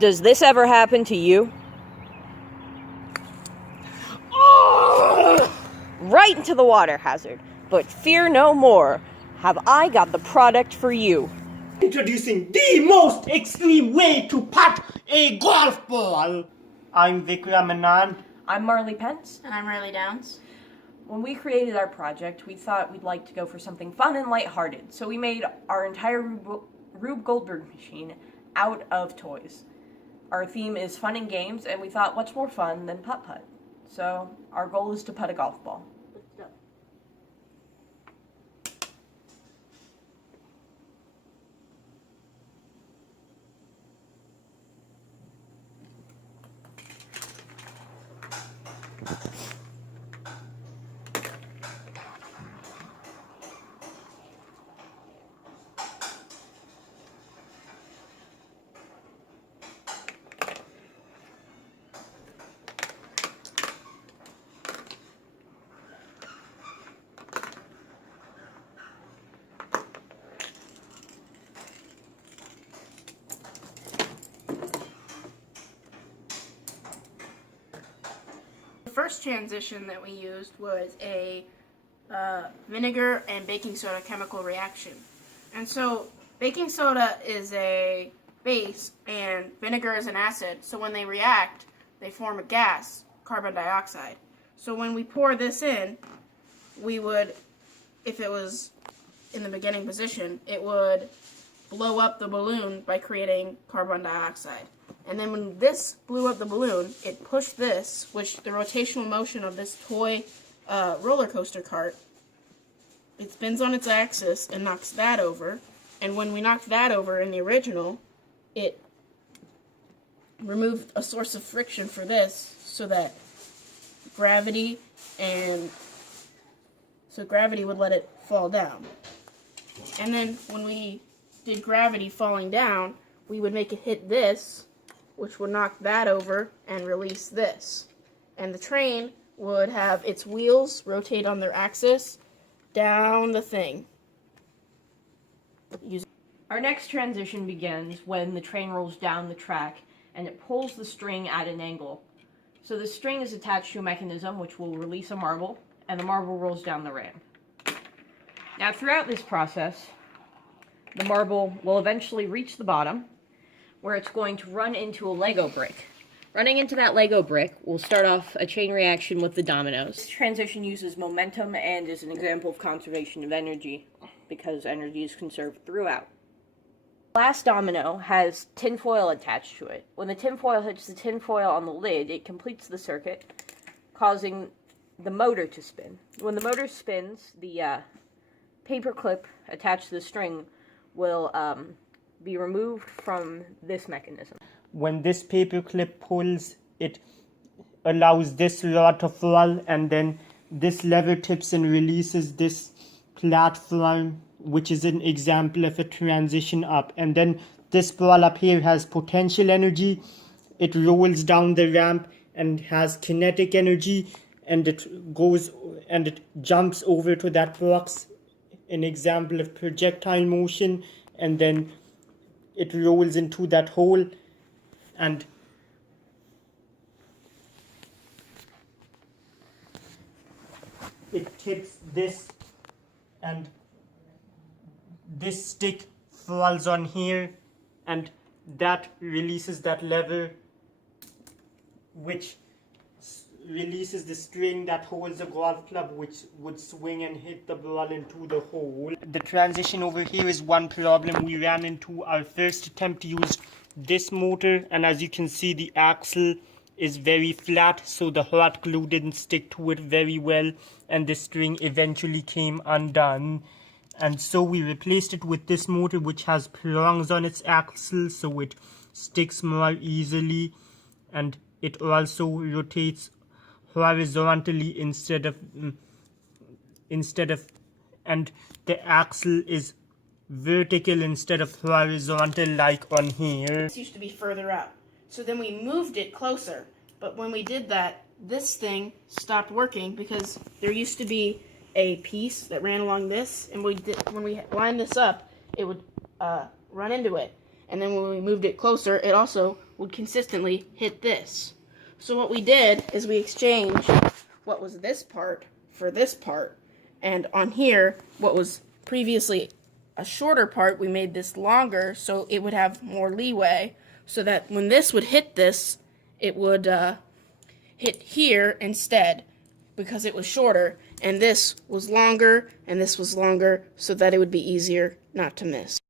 Does this ever happen to you? Right into the water hazard. But fear no more. Have I got the product for you? Introducing the most extreme way to putt a golf ball. I'm Vikram Anand. I'm Marley Pence. And I'm Riley Downs. When we created our project, we thought we'd like to go for something fun and lighthearted, so we made our entire Rube Goldberg machine out of toys. Our theme is fun and games, and we thought, what's more fun than putt-putt? So our goal is to putt a golf ball. Let's go. The first transition that we used was a vinegar and baking soda chemical reaction. And so baking soda is a base and vinegar is an acid, so when they react, they form a gas, carbon dioxide. So when we pour this in, we would, if it was in the beginning position, it would blow up the balloon by creating carbon dioxide. And then when this blew up the balloon, it pushed this, which the rotational motion of this toy roller coaster cart, it spins on its axis and knocks that over. And when we knocked that over in the original, it removed a source of friction for this so that gravity would let it fall down. And then when we did gravity falling down, we would make it hit this, which would knock that over and release this. And the train would have its wheels rotate on their axis down the thing. Our next transition begins when the train rolls down the track and it pulls the string at an angle. So the string is attached to a mechanism which will release a marble, and the marble rolls down the ramp. Now throughout this process, the marble will eventually reach the bottom, where it's going to run into a Lego brick. Running into that Lego brick will start off a chain reaction with the dominoes. This transition uses momentum and is an example of conservation of energy, because energy is conserved throughout. The last domino has tinfoil attached to it. When the tinfoil hits the tinfoil on the lid, it completes the circuit, causing the motor to spin. When the motor spins, the paper clip attached to the string will be removed from this mechanism. When this paper clip pulls, it allows this rod to fall, and then this lever tips and releases this platform, which is an example of a transition up. And then this ball up here has potential energy. It rolls down the ramp and has kinetic energy, and it goes and it jumps over to that box, an example of projectile motion, and then it rolls into that hole, and it tips this, and this stick falls on here, and that releases that lever, which releases the string that holds the golf club, which would swing and hit the ball into the hole. The transition over here is one problem we ran into. Our first attempt used this motor, and as you can see, the axle is very flat, so the hot glue didn't stick to it very well, and the string eventually came undone. And so we replaced it with this motor, which has prongs on its axle, so it sticks more easily, and it also rotates horizontally instead of and the axle is vertical instead of horizontal like on here. This used to be further up. So then we moved it closer. But when we did that, this thing stopped working because there used to be a piece that ran along this, and when we lined this up, it would run into it. And then when we moved it closer, it also would consistently hit this. So what we did is we exchanged what was this part for this part, and on here, what was previously a shorter part, we made this longer so it would have more leeway, so that when this would hit this, it would hit here instead, because it was shorter, and this was longer, and this was longer, so that it would be easier not to miss.